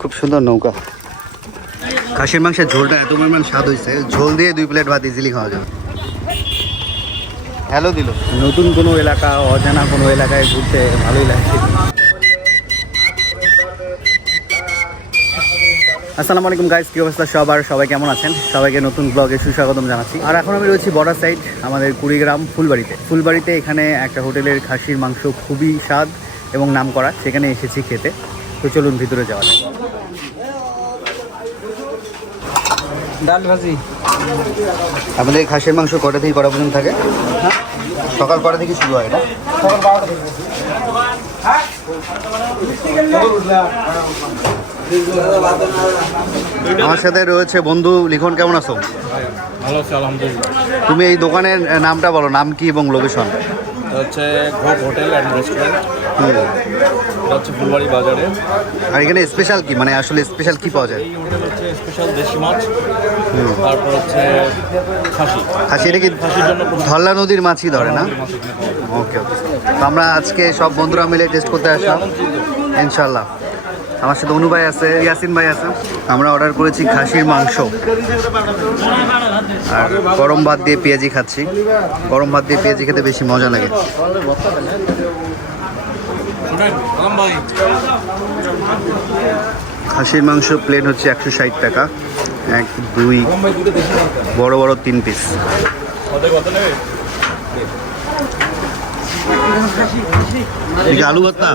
খুব সুন্দর নৌকা। খাসির মাংসের ঝোলটা এত পরিমাণ স্বাদ হয়েছে ঝোল দিয়ে দুই প্লেট ভাত ইজিলি খাওয়া যাবে। হ্যালো দিল। নতুন কোনো এলাকা, অজানা কোনো এলাকায় ঘুরতে ভালোই লাগছে। আসসালামু আলাইকুম গাইস কি অবস্থা সবার? সবাই কেমন আছেন? সবাইকে নতুন ব্লগে সুস্বাগতম জানাচ্ছি। আর এখন আমি রয়েছি বর্ডার সাইড আমাদের কুড়িগ্রাম ফুলবাড়িতে। ফুলবাড়িতে এখানে একটা হোটেলের খাসির মাংস খুবই স্বাদ। এবং নাম করা সেখানে এসেছি খেতে। তো চলুন ভিতরে যাওয়া যাক। ডাল ভাজি। আমাদের এই খাসির মাংস কটা থেকে কটা পর্যন্ত থাকে? সকাল কটা থেকে শুরু হয় এটা? আমার সাথে রয়েছে বন্ধু লিখন কেমন আছো? ভালো আছে আলহামদুলিল্লাহ। তুমি এই দোকানের নামটা বলো নাম কি এবং লোকেশন হচ্ছে হোটেল অ্যান্ড রেস্টুরেন্ট এটা হচ্ছে ফুলবাড়ি বাজারে। আর এখানে স্পেশাল কি? মানে আসলে স্পেশাল কি পাওয়া যায়? এই হোটেল হচ্ছে স্পেশাল দেশি মাছ। তারপর হচ্ছে খাসি। খাসি এটা কি খাসির জন্য ধল্লা নদীর মাছই ধরে না। ওকে ওকে তো আমরা আজকে সব বন্ধুরা মিলে টেস্ট করতে আসলাম। ইনশাল্লাহ আমার সাথে অনু ভাই আছে ইয়াসিন ভাই আছে। আমরা অর্ডার করেছি খাসির মাংস। আর গরম ভাত দিয়ে পেঁয়াজি খাচ্ছি। গরম ভাত দিয়ে পেঁয়াজি খেতে বেশি মজা লাগে। খাসির মাংস প্লেট হচ্ছে একশো ষাট টাকা। এক দুই বড় বড় তিন পিস আলু ভর্তা।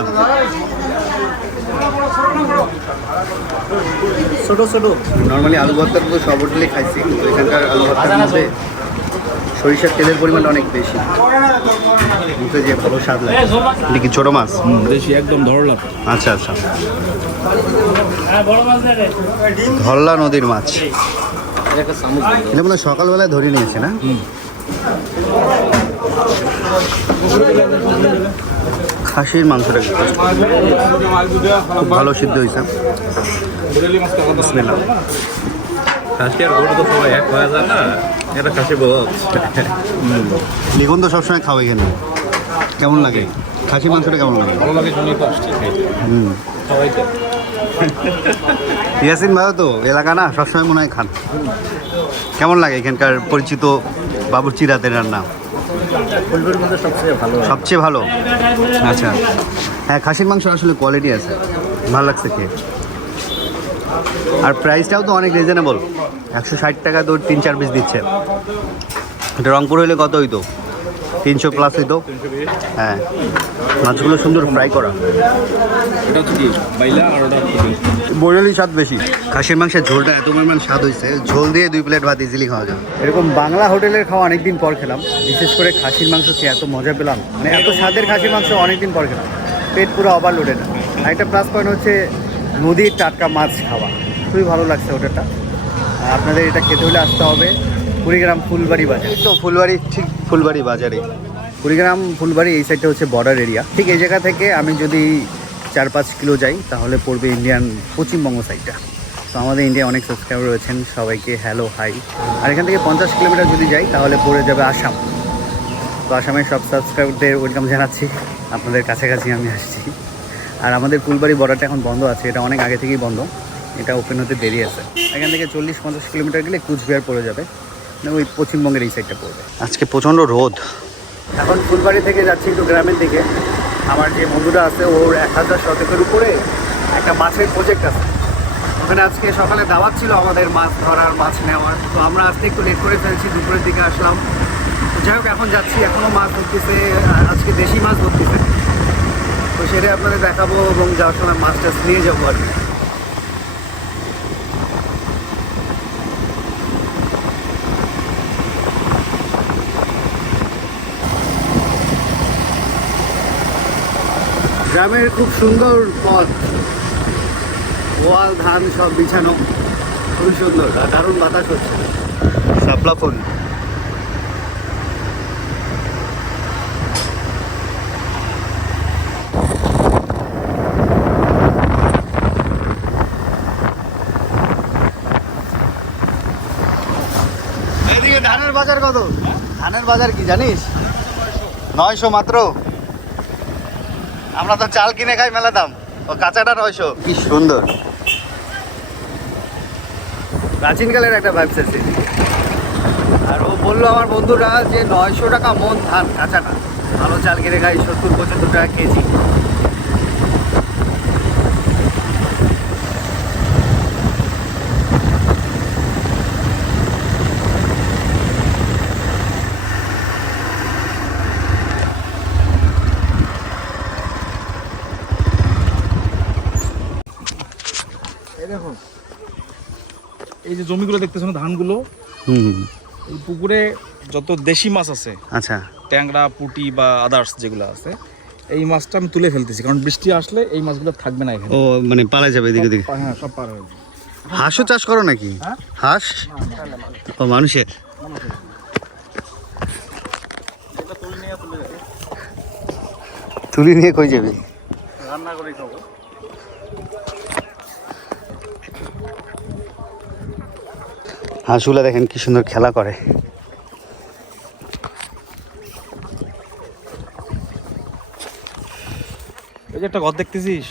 ছোট ছোট। নর্মালি আলু ভর্তা তো সব হোটেলে খাইছি কিন্তু এখানকার আলু ভর্তার মধ্যে সরিষার তেলের পরিমাণ অনেক বেশি। মুখে যে ভালো স্বাদ লাগে। এটা কি ছোটো মাছ? দেশি একদম ধরলাম আচ্ছা আচ্ছা। ধল্লা নদীর মাছ। এটা মনে হয় সকালবেলায় ধরে নিয়েছে না? খাসির মাংসটা খুব ভালো সিদ্ধ হয়েছে। খাসি আর গরু তো সবাই এক হয়ে যায় না এটা খাসি বোঝা যাচ্ছে লিখন তো সবসময় খাওয়া এখানে। কেমন লাগে? খাসির মাংসটা কেমন লাগে? ভালো লাগে হুম। সবাই তো। ইয়াসিন ভাইও তো এলাকা না সবসময় মনে হয় খান। কেমন লাগে এখানকার পরিচিত বাবুর্চি রাতের রান্না? ফুলবের মধ্যে সবচেয়ে ভালো। সবচেয়ে ভালো আচ্ছা। হ্যাঁ খাসির মাংস আসলে কোয়ালিটি আছে। ভালো লাগছে খেয়ে। আর প্রাইসটাও তো অনেক রিজনেবল একশো ষাট টাকা তো তিন চার পিস দিচ্ছে। এটা রংপুর হইলে কত হইতো? তিনশো প্লাস হইতো। হ্যাঁ। মাছগুলো সুন্দর ফ্রাই করা। বরেলি স্বাদ বেশি। খাসির মাংসের ঝোলটা এত পরিমাণ স্বাদ হয়েছে ঝোল দিয়ে দুই প্লেট ভাত ইজিলি খাওয়া যাবে এরকম বাংলা হোটেলের খাওয়া অনেকদিন পর খেলাম বিশেষ করে খাসির মাংস খেয়ে এত মজা পেলাম। মানে এত স্বাদের খাসির মাংস অনেকদিন পর খেলাম। পেট পুরো ওভারলোডেড আর একটা প্লাস পয়েন্ট হচ্ছে নদীর টাটকা মাছ খাওয়া। খুবই ভালো লাগছে ওটাটা আর আপনাদের এটা খেতে হলে আসতে হবে কুড়িগ্রাম ফুলবাড়ি বাজার। তো ফুলবাড়ি ঠিক ফুলবাড়ি বাজারে কুড়িগ্রাম ফুলবাড়ি এই সাইডটা হচ্ছে বর্ডার এরিয়া ঠিক এই জায়গা থেকে আমি যদি চার পাঁচ কিলো যাই তাহলে পড়বে ইন্ডিয়ান পশ্চিমবঙ্গ সাইডটা তো আমাদের ইন্ডিয়া অনেক সাবস্ক্রাইবার রয়েছেন সবাইকে হ্যালো হাই আর এখান থেকে পঞ্চাশ কিলোমিটার যদি যাই তাহলে পড়ে যাবে আসাম। তো আসামের সব সাবস্ক্রাইবারদের ওয়েলকাম জানাচ্ছি আপনাদের কাছাকাছি আমি আসছি। আর আমাদের ফুলবাড়ি বর্ডারটা এখন বন্ধ আছে এটা অনেক আগে থেকেই বন্ধ। এটা ওপেন হতে দেরি আছে। এখান থেকে চল্লিশ পঞ্চাশ কিলোমিটার গেলে কুচবিহার পড়ে যাবে। মানে ওই পশ্চিমবঙ্গের এই সাইডটা পড়বে। আজকে প্রচণ্ড রোদ। এখন ফুলবাড়ি থেকে যাচ্ছি একটু গ্রামের দিকে। আমার যে বন্ধুটা আছে ওর এক হাজার শতকের উপরে একটা মাছের প্রজেক্ট আছে। ওখানে আজকে সকালে দাওয়াত ছিল আমাদের মাছ ধরার মাছ নেওয়ার। তো আমরা আজকে একটু লেট করে ফেলছি দুপুরের দিকে আসলাম। তো যাই হোক এখন যাচ্ছি। এখনও মাছ ধরতেছে আজকে দেশি মাছ ধরতেছে। তো সেটাই আপনাদের দেখাবো এবং যাওয়ার সময় মাছ টাছ নিয়ে যাব আর কি। গ্রামের খুব সুন্দর পথ। ওয়াল ধান সব বিছানো। খুবই সুন্দর। দারুণ বাতাস হচ্ছে। শাপলা এদিকে ধানের বাজার কত? ধানের বাজার কি, জানিস? নয়শো মাত্র। আমরা তো চাল কিনে খাই মেলা দাম। ও কাঁচাটা নয়শো কি সুন্দর। প্রাচীনকালের একটা ভাইবস আছে। আর ও বলল আমার বন্ধুরা যে নয়শো টাকা মন ধান কাঁচাটা। ভালো চাল কিনে খাই সত্তর পঁচাত্তর টাকা কেজি। যে জমিগুলো দেখতেছো না ধানগুলো হুম এই পুকুরে যত দেশি মাছ আছে আচ্ছা। ট্যাংরা পুটি বা আদার্স যেগুলো আছে এই মাছটা আমি তুলে ফেলতেছি কারণ বৃষ্টি আসলে এই মাছগুলো থাকবে না এখানে। ও মানে পালা যাবে এদিকে দিকে হ্যাঁ সব পার হয়ে যাবে। হাঁসও চাষ করো নাকি? হ্যাঁ? হাঁস? ও মানুষের তুলি নিয়ে কই যাবে? রান্না করে খাব। হাঁসগুলা দেখেন কি সুন্দর খেলা করে। এই যে একটা ঘর দেখতেছিস?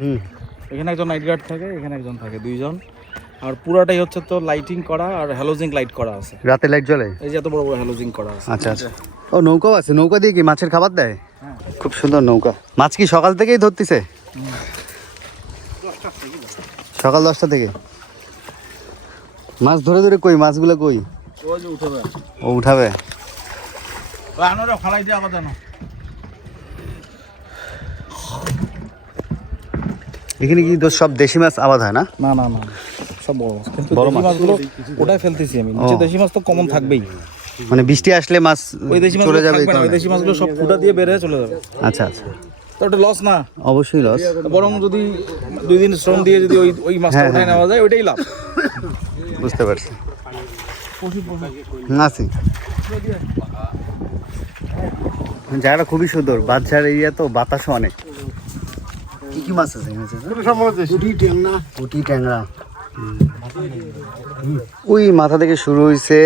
হুম। এখানে একজন নাইট গার্ড থাকে এখানে একজন থাকে দুইজন। আর পুরাটাই হচ্ছে তো লাইটিং করা আর হ্যালোজিং লাইট করা আছে। রাতে লাইট জ্বলে? এই যে এত বড় বড় হ্যালোজিং করা আছে। আচ্ছা আচ্ছা। ও নৌকাও আছে। নৌকা দিয়ে কি মাছের খাবার দেয়? হ্যাঁ। খুব সুন্দর নৌকা। মাছ কি সকাল থেকেই ধরতিছে? সকাল দশটা থেকে? মাছ ধরে ধরে কই? মাছগুলো কই? ও উঠাবে। ফালাই দিয়ে আবার জানো এখানে কি সব দেশি মাছ আবাদ হয় না? না না না সব বড় মাছ। কিন্তু বড় মাছগুলো ওটাই ফেলতেছি আমি। নিচে দেশি মাছ তো কমন থাকবেই। মানে বৃষ্টি আসলে মাছ ওই দেশি মাছগুলো চলে যাবে ওই। দেশি মাছগুলো সব ফুটা দিয়ে বের হয়ে চলে যাবে। আচ্ছা আচ্ছা। তো ওটা লস না। অবশ্যই লস বরং যদি দুই দিন শ্রম দিয়ে যদি ওই ওই মাছটা হ্যাঁ, উঠায় হ্যাঁ। নেওয়া যায় ওইটাই লাভ। বুঝতে পারছি। আছি জায়গাটা খুবই সুন্দর বাচ্চার এরিয়া তো বাতাসও অনেক। কি কি মাছ আছে এখানে পুঁটি ট্যাংরা। ওই মাথা থেকে শুরু হয়েছে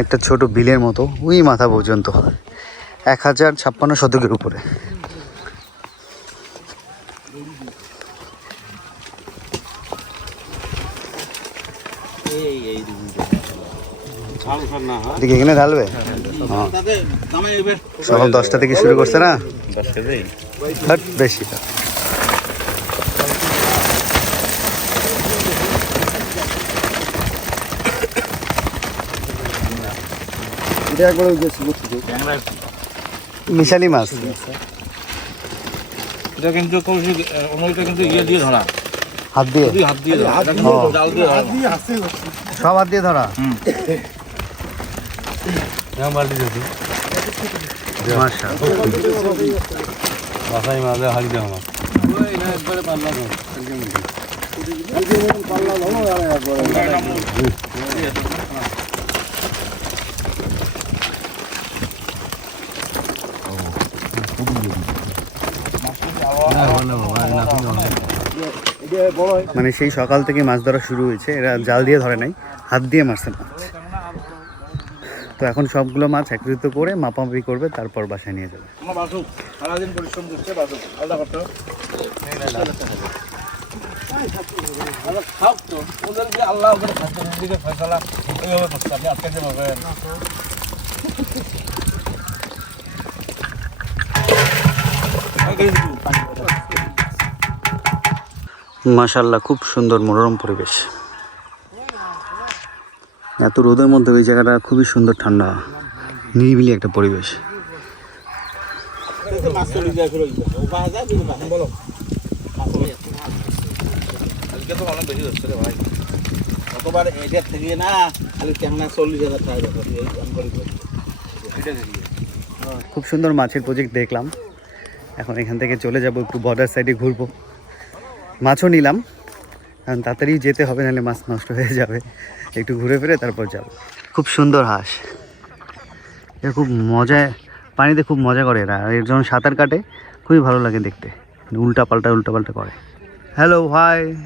একটা ছোট বিলের মতো ওই মাথা পর্যন্ত। হয় এক হাজার ছাপ্পান্ন শতকের উপরে। এখানে ঢালবে? হ্যাঁ। সকাল দশটা থেকে শুরু করছে না? হাট, বেশি মিশালি মাছ। এটা কিন্তু কিন্তু ইয়ে দিয়ে ধরা। হাত দিয়ে হাত দিয়ে ও। জাল দিয়ে ধরা সব হাত দিয়ে ধরা হুম। মানে সেই সকাল থেকে মাছ ধরা শুরু হয়েছে এরা জাল দিয়ে ধরে নাই হাত দিয়ে মারছে মাছ। তো এখন সবগুলো মাছ একত্রিত করে মাপামাপি করবে তারপর বাসায় নিয়ে যাবে। আমরা মাশাল্লাহ খুব সুন্দর মনোরম পরিবেশ। এত রোদের মধ্যে ওই জায়গাটা খুবই সুন্দর ঠান্ডা, নিরিবিলি একটা পরিবেশ। খুব সুন্দর মাছের প্রজেক্ট দেখলাম। এখন এখান থেকে চলে যাব, একটু বর্ডার সাইডে ঘুরবো। মাছও নিলাম। কারণ তাড়াতাড়ি যেতে হবে, নাহলে মাছ নষ্ট হয়ে যাবে। একটু ঘুরে ফিরে তারপর যাব। খুব সুন্দর হাঁস। এরা খুব মজায় পানিতে খুব মজা করে এরা। এর যখন সাঁতার কাটে, খুবই ভালো লাগে দেখতে। উল্টা পাল্টা উল্টা পাল্টা করে। হ্যালো হাই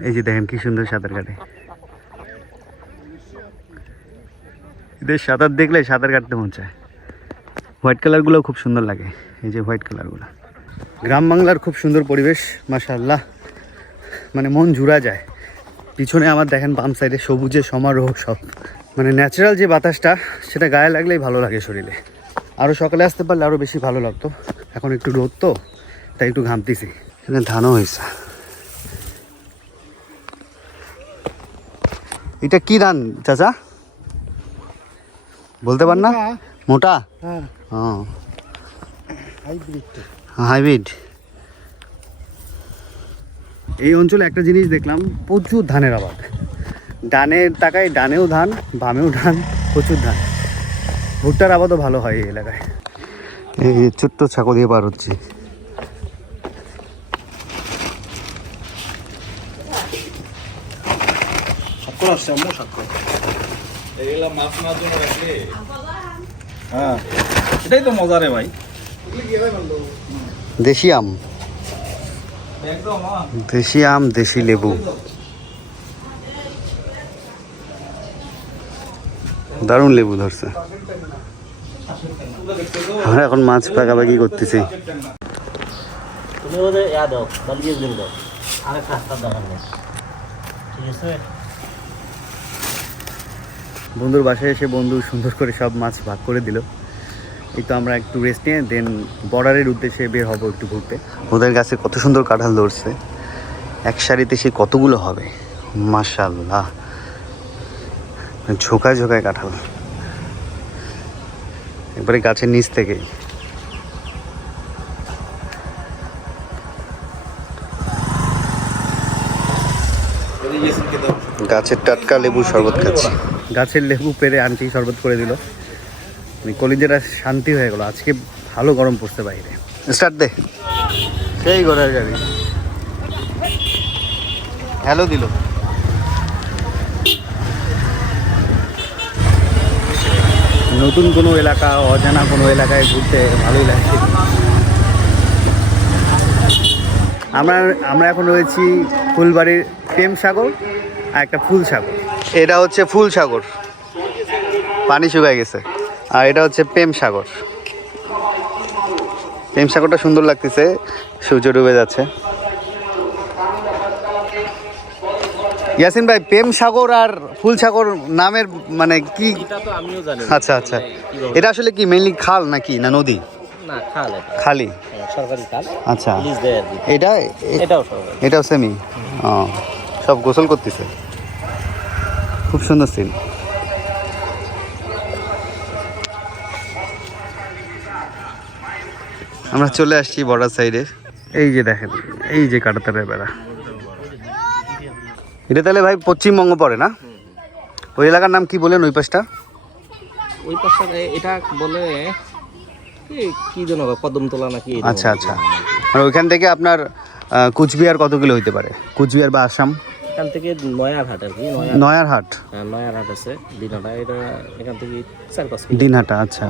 এই যে দেখেন কি সুন্দর সাঁতার কাটে। এদের সাঁতার দেখলে সাঁতার কাটতে মন চায়। হোয়াইট কালারগুলো খুব সুন্দর লাগে এই যে হোয়াইট কালারগুলো। গ্রাম বাংলার খুব সুন্দর পরিবেশ মাশাআল্লাহ। মানে মন জুড়া যায়। পিছনে আমার দেখেন বাম সাইডে সবুজে সমারোহ সব। মানে ন্যাচারাল যে বাতাসটা সেটা গায়ে লাগলেই ভালো লাগে শরীরে। আরও সকালে আসতে পারলে আরও বেশি ভালো লাগতো। এখন একটু রোদ তো তাই একটু ঘামতেছি। এখানে ধানও হয়েছে। এটা কি ধান চাচা? বলতে পার না? মোটা? হ্যাঁ। হ্যাঁ হাইব্রিড। হাইব্রিড এই অঞ্চলে একটা জিনিস দেখলাম প্রচুর ধানের আবাদ ডানের টাকায় ডানেও ধান বামেও ধান প্রচুর ধান। ভুট্টার আবাদও ভালো হয় এই এলাকায়। এই ছোট্ট ছাগল দিয়ে পার হচ্ছে। মাছ মাছ হ্যাঁ। এটাই তো মজা রে ভাই। দেশি আম। দেশি আম দেশি লেবু। দারুণ লেবু ধরছে। আমরা এখন মাছ পাকাপাকি করতেছি। বন্ধুর বাসায় এসে বন্ধু সুন্দর করে সব মাছ ভাগ করে দিল। এই তো আমরা একটু রেস্ট নিয়ে দেন বর্ডারের উদ্দেশ্যে বের হব একটু ঘুরতে। ওদের গাছে কত সুন্দর কাঁঠাল ধরছে। এক সারিতে সে কতগুলো হবে? মাশাল্লাহ ঝোকায় ঝোকায় কাঁঠাল। একবারে গাছের নিচ থেকেই গাছের টাটকা লেবু শরবত খাচ্ছি। গাছের লেবু পেরে আনটি শরবত করে দিল। মানে কলিজেরা শান্তি হয়ে গেল। আজকে ভালো গরম পড়ছে বাইরে। স্টার্ট দে। সেই ঘোড়ার গাড়ি। হ্যালো দিল। নতুন কোনো এলাকা অজানা কোনো এলাকায় ঘুরতে ভালোই লাগছে। আমরা আমরা এখন রয়েছি ফুলবাড়ির প্রেম সাগর আর একটা ফুল সাগর। এটা হচ্ছে ফুল সাগর। পানি শুকায় গেছে। আর এটা হচ্ছে প্রেম সাগর। প্রেম সাগরটা সুন্দর লাগতেছে সূর্য ডুবে যাচ্ছে। ইয়াসিন ভাই প্রেম সাগর আর ফুল সাগর নামের মানে কি আচ্ছা আচ্ছা। এটা আসলে কি মেইনলি খাল নাকি না নদী? খাল হ্যাঁ, আচ্ছা। এটা এটাও এটাও সেমি ও সব গোসল করতেছে। খুব সুন্দর সিন আমরা চলে আসছি বর্ডার সাইডে এই যে দেখেন এই যে কাটাতারের বেড়া। এটা তাহলে ভাই পশ্চিমবঙ্গ পড়ে না? ওই এলাকার নাম কি বলেন ওই পাশটা? ওই পাশে এটা বলে কি যেন কদমতলা নাকি আচ্ছা আচ্ছা। মানে ওইখান থেকে আপনার কুচবিহার কত কিলো হইতে পারে? কুচবিহার বা আসাম? এখান থেকে নয়ারহাট আর কি নয়ারহাট। হ্যাঁ, নয়ারহাট আছে দিনহাটা এটা এখান থেকে চার পাঁচ দিনহাটা আচ্ছা।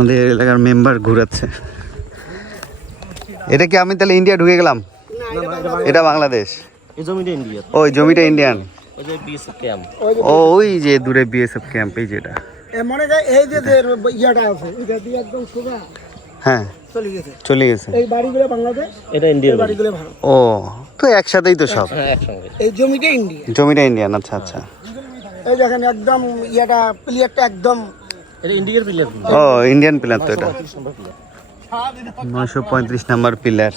আমাদের এলাকার মেম্বার ঘুরাচ্ছে। এটা কি আমি তাহলে ইন্ডিয়া ঢুকে গেলাম? এটা বাংলাদেশ। এই জমিটা ইন্ডিয়া ওই জমিটা ইন্ডিয়ান ওই যে ও ওই যে দূরে বিএসএফ ক্যাম্প এই যেটা। মনে করেন এই যে যে ইয়াটা আছে এটা দিয়ে একদম সোজা হ্যাঁ। চলে গেছে। এই বাড়িগুলো বাংলাদেশ? এটা ইন্ডিয়ার বাড়িগুলো ভারত। ও তো একসাথেই তো সব। হ্যাঁ একসঙ্গে। এই জমিটা ইন্ডিয়া জমিটা ইন্ডিয়ান আচ্ছা আচ্ছা। এই দেখেন একদম ইয়াটা প্লেয়ারটা একদম ও ইন্ডিয়ান পিলার তো এটা। নয়শো পঁয়ত্রিশ নাম্বার পিলার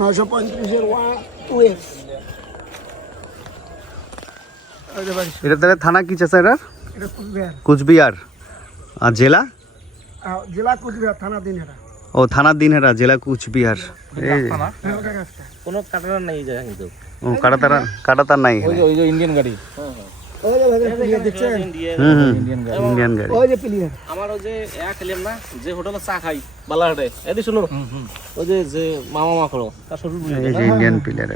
নয়শো পঁয়ত্রিশের ওয়ান টু এক্স এটা তাহলে থানা কি চাষা এটা কুচবিহার। আর জেলা? জেলা কুচবিহার থানা দিন এটা ও থানার দিনহাটা জেলা কুচবিহার। এই। হ্যাঁ, কোনো কাটার নাই এই জায়গা কিন্তু। ও কাটাতার কাটাতার নাই। ওই যে ওই যে ইন্ডিয়ান গাড়ি। ওই যে ভাই প্লেয়ার দেখছেন? হুম হুম ইন্ডিয়ান গাড়ি। ওই যে প্লেয়ার আমার ওই যে এক খেলাম না যে হোটেলে চা খাই বালাহাটে এদি শুনো ওই যে যে মামা মাখড়ো তার শ্বশুর বুঝি এই যে ইন্ডিয়ান পিলার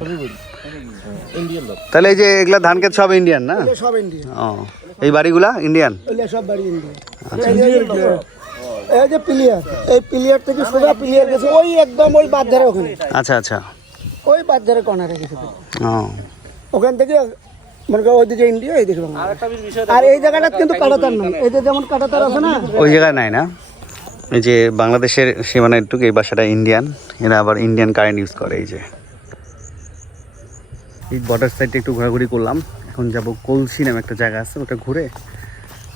ইন্ডিয়ান লোক। তাহলে এই যে এগুলা ধান ক্ষেত সব ইন্ডিয়ান না? সব ইন্ডিয়া ও এই বাড়িগুলা ইন্ডিয়ান সব বাড়ি ইন্ডিয়া এই যে- যে প্লেয়ার এই প্লেয়ার থেকে সোজা প্লেয়ার গেছে ওই একদম ওই বাদ ধারে ওখানে। আচ্ছা আচ্ছা। ওই ওই বাজারে কর্নারে গেছে। ও। ওখান থেকে মনে করো ওইদিকে ইন্ডিয়া এই দেখলাম আর একটা বিষয় আর এই জায়গাটা কিন্তু কাটাতার নয়। এই যে যেমন কাটাতার আছে না? ওই জায়গায় নাই না? যে বাংলাদেশের সীমানা একটু এই বাসাটা ইন্ডিয়ান এরা আবার ইন্ডিয়ান কারেন্ট ইউজ করে এই যে। এই বর্ডার সাইডে একটু ঘোরাঘুরি করলাম। এখন যাব কলসি নামে একটা জায়গা আছে ওটা ঘুরে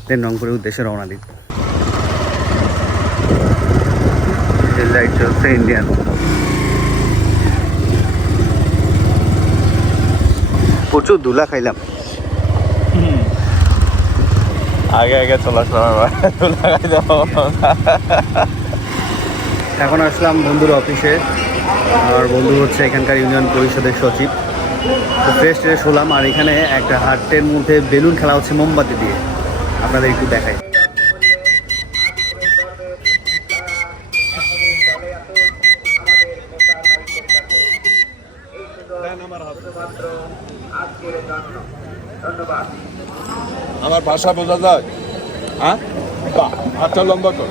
দেন রংপুরের উদ্দেশ্যে রওনা দিব। লাইট চলছে ইন্ডিয়ান প্রচুর দুলা খাইলাম। আগে আগে চলাচল এখন আসলাম বন্ধুর অফিসে। আর বন্ধু হচ্ছে এখানকার ইউনিয়ন পরিষদের সচিব। তো ফ্রেশ ট্রেশ হলাম। আর এখানে একটা হাটের মধ্যে বেলুন খেলা হচ্ছে মোমবাতি দিয়ে। আপনাদের একটু দেখাই। আমার ভাষা বোঝা যায়? হ্যাঁ? বাহ হাতটা লম্বা কর।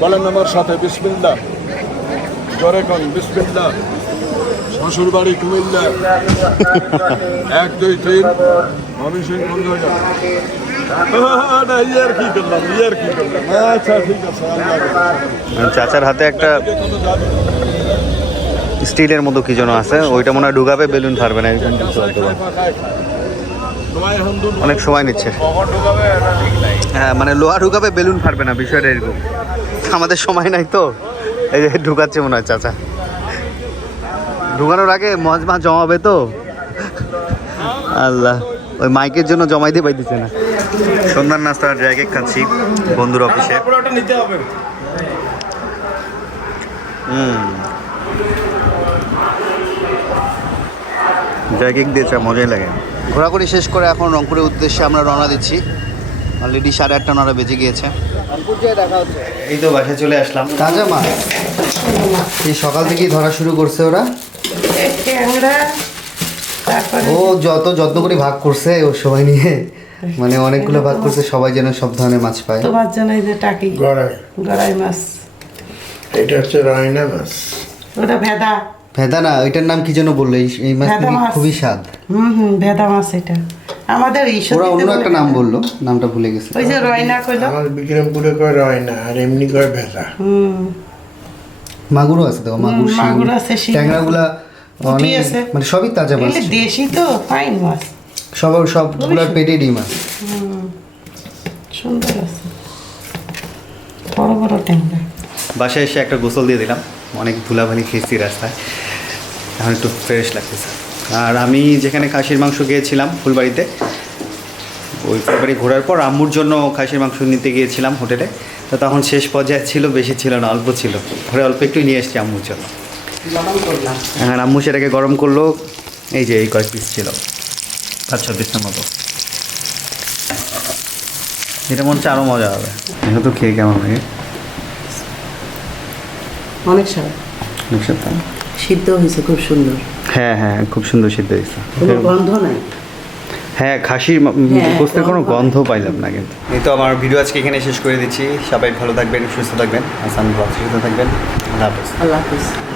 বলেন আমার সাথে বিসমিল্লা। জোরে কন বিসমিল্লা। শ্বশুর বাড়ি কুমিল্লা। এক দুই তিন। ময়মনসিং বন্ধ হয়ে যাবে। আচ্ছা চাচার হাতে একটা। স্টিলের মতো কি যেন আছে ওইটা মনে হয় ঢুকাবে বেলুন ফারবে না অনেক সময় নিচ্ছে। হ্যাঁ মানে লোহা ঢুকাবে, বেলুন ফারবে না, বিষয়টা এরকম। আমাদের সময় নাই তো। এই যে ঢুকাচ্ছে মনে হয় চাচা। ঢুকানোর আগে মজমা জমাবে তো। আল্লাহ, ওই মাইকের জন্য জমাই দিয়ে পাইতেছে না। সন্ধ্যার নাস্তা ড্রাই কেক খাচ্ছি বন্ধুর অফিসে। হুম। ড্রাই কেক দিয়ে মজাই লাগে। ঘোরাঘুরি শেষ করে এখন রংপুরের উদ্দেশ্যে আমরা রওনা দিচ্ছি। অলরেডি সাড়ে আটটা নটা বেজে গিয়েছে। এই তো বাসায় চলে আসলাম। তাজা মাছ এই সকাল থেকেই ধরা শুরু করছে ওরা। ও যত যত্ন করে ভাগ করছে ও সবাই নিয়ে। মানে অনেকগুলো ভাগ করছে সবাই যেন সব ধরনের মাছ পায়। তোমার জন্য এই যে টাকি। গড়াই। গড়াই মাছ। এটা হচ্ছে রায়না মাছ। ওটা ভেদা। ভেদা না ওইটার নাম কি যেন বলল? এই- মাছ ভেদা। খুবই স্বাদ। হুম হুম ভেদা মাছ এটা। আমাদের ওরা অন্য একটা নাম বলল নামটা ভুলে গেছে। ওই যে রয়না কইলো। আমার বিক্রমপুরে কয় রয়না আর এমনি কয় ভেজা হুম। মাগুরও আছে দেখো মাগুর মাগুর আছে, ট্যাংরাগুলা অনেক আছে। মানে সবই তাজা মাছ। দেশি তো ফাইন মাছ। সব সবগুলোর পেটে ডিম আছে সুন্দর আছে। বড় বড় ট্যাংরা। বাসায় এসে একটা গোসল দিয়ে দিলাম। অনেক ধুলাবালি খেয়েছি রাস্তায়। এখন একটু ফ্রেশ লাগতেছে। আর আমি যেখানে খাসির মাংস গিয়েছিলাম ফুলবাড়িতে, ওই ফুলবাড়ি ঘোরার পর আম্মুর জন্য খাসির মাংস নিতে গিয়েছিলাম হোটেলে। তো তখন শেষ পর্যায়ে ছিল, বেশি ছিল না, অল্প ছিল। ঘরে অল্প একটু নিয়ে এসেছি আম্মুর জন্য। হ্যাঁ আম্মু সেটাকে গরম করল, এই যে এই কয়েক পিস ছিল। পাঁচ ছ পিসের মতো। এটা মনে হচ্ছে আরও মজা হবে। এটা তো খেয়ে কেমন লাগে? অনেক স্বাদ? সিদ্ধ হয়েছে খুব সুন্দর। হ্যাঁ হ্যাঁ খুব সুন্দর সিদ্ধ হয়েছে। কোনো গন্ধ নাই? হ্যাঁ খাসির হ্যাঁ, গোস্তের কোনো গন্ধ গন্ধ পাইলাম না কিন্তু। এই তো আমার ভিডিও আজকে এখানে শেষ করে দিচ্ছি। সবাই ভালো থাকবেন সুস্থ থাকবেন। আসান সুস্থ থাকবেন। আল্লাহ হাফিজ। আল্লাহ হাফিজ।